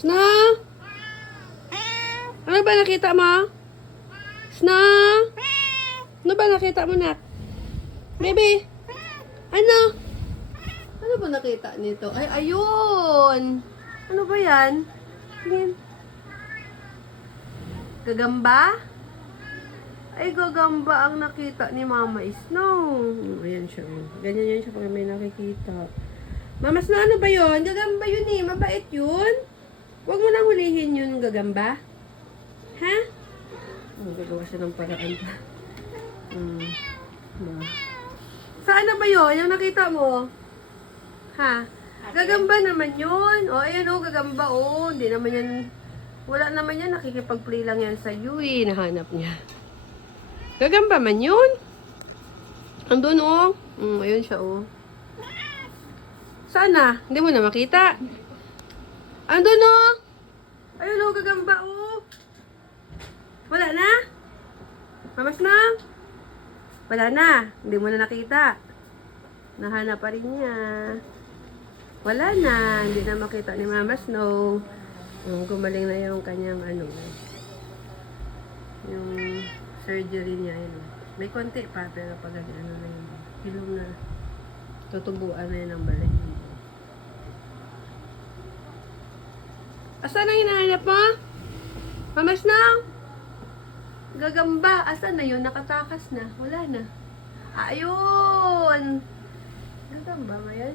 Snow? Ano ba nakita mo? Snow? Ano ba nakita mo, nak? Baby? Ano? Ano ba nakita nito? Ay, ayun! Ano ba yan? Tingin. Gagamba? Ay, gagamba ang nakita ni Mama Snow. Ayan siya. Ganyan yan siya pag may nakikita. Mama Snow, ano ba yun? Gagamba yun eh. Mabait yun. Huwag mo nang hulihin yun, gagamba. Ha? Gagawa siya ng paraan pa. Saan na ba yun? Yung nakita mo? Ha? Gagamba naman yun. O, ayan o, gagamba o. Hindi naman yan. Wala naman yan. Nakikipag-play lang yan sa iyo eh. Nahanap niya. Gagamba man yun. Andun o. Ayun siya o. Saan na? Hindi mo na makita. Andun o. Ayun o, gagamba o. Wala na? Mamas na? Wala na. Hindi mo na nakita. Nahanap pa rin niya. Wala na. Hindi na makita ni Mama Snow. Gumaling na yung kanyang yung surgery niya. Yun. May konti pa pero pag na yun. Hilong na. Tutubuan na yun ang balay. Asan ang hinahanap mo? Mama Snow? Gagamba. Asan na yun? Nakatakas na. Wala na. Ayun! Gagamba ba yan?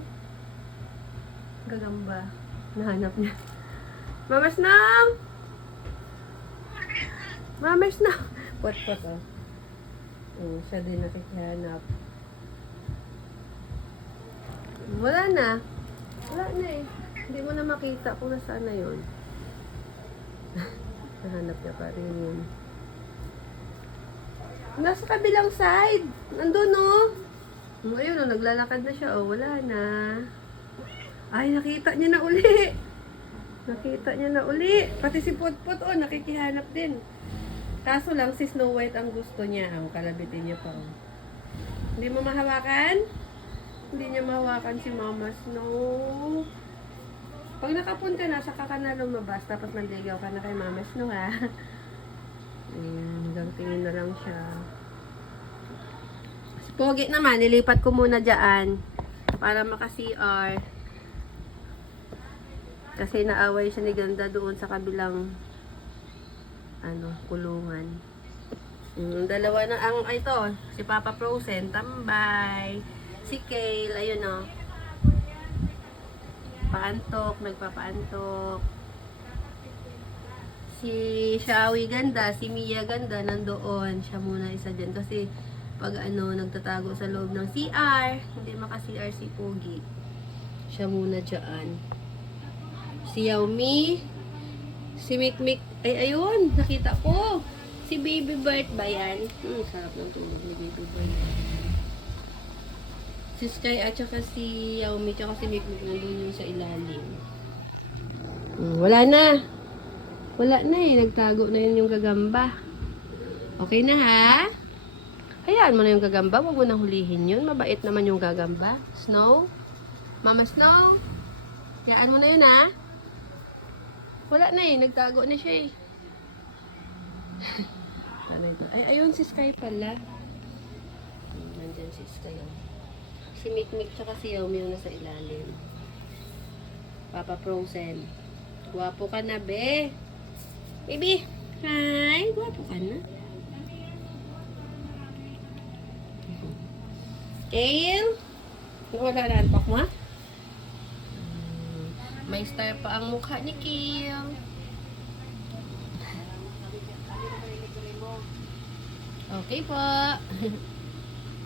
Gagamba. Nahanap niya. Mama Snow! Mama Snow! Pot-pot oh. Siya din nakikihanap. Wala na. Wala na eh. Hindi mo na makita kung nasaan na yun. Nahanap niya pa rin yun. Nasa kabilang side. Nandun oh. Ayun oh, naglalakad na siya oh. Wala na. Ay, nakita niya na uli. Nakita niya na uli. Pati si Putput oh, nakikihanap din. Kaso lang si Snow White ang gusto niya. Ang kalabitin niya pa oh. Hindi mo mahawakan? Hindi niya mahawakan si Mama Snow. Pag nakapunta na, saka ka na lumabas. Tapos manligaw ka na kay Mama Snow ha. Ayan, hanggang tingin na lang siya. Si Pogi naman, nilipat ko muna dyan para maka-CR. Kasi naaway siya ni Ganda doon sa kabilang kulungan. Dalawa na ang ito, si Papa Frozen, tambay. Si Kale, ayun o. Paantok, nagpapaantok. Si Shawi Ganda, si Mia Ganda, nandoon. Siya muna isa dyan. Kasi pag nagtatago sa loob ng CR, hindi maka-CR si Pogi. Siya muna dyan. Si Yaomi, si Mikmik, ay ayun, nakita ko. Si Baby Bert ba yan? Sarap ng tulog ni Baby Bert. Si Sky at saka si Yaomi at saka si Mikmik nandun yung sa ilalim. Wala na. Wala na eh. Nagtago na yun yung gagamba. Okay na ha? Hayaan mo na yung gagamba. Huwag mo na hulihin yun. Mabait naman yung gagamba. Snow? Mama Snow? Hayaan mo na yun ha? Wala na eh. Nagtago na siya eh. Ano ito? Ay, ayun si Sky pala. Nandyan si Sky. Si Mikmik tsaka si Yaomi yung nasa ilalim. Papa Frozen. Guwapo ka na, be. Baby. Hi. Guwapo ka na. Kale. Wala na antok mo? May star pa ang mukha ni Kale. Okay po.